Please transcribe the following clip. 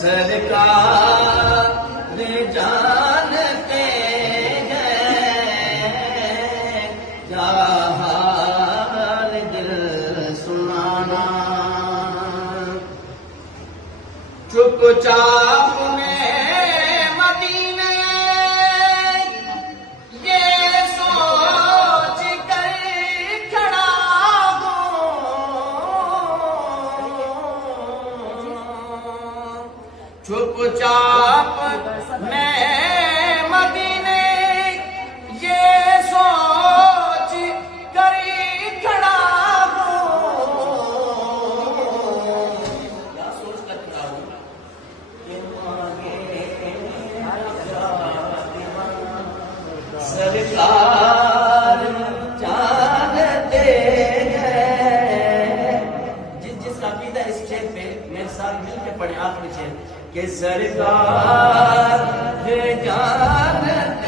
सरकार जानते हैं क्या हाल दिल सुनाना। चुपचाप में मदीने ये सोच कर खड़ा हूँ। चुपचाप मैं मदीने ये सोच कर खड़ा हूँ। क्या सोच कर खड़ा हूँ कि मांगे सरकार जानते हैं। जिसका अकीदा इस शेर पे मेरे साथ मिलकर पढ़े आखिरी शेर कि सरकार जानते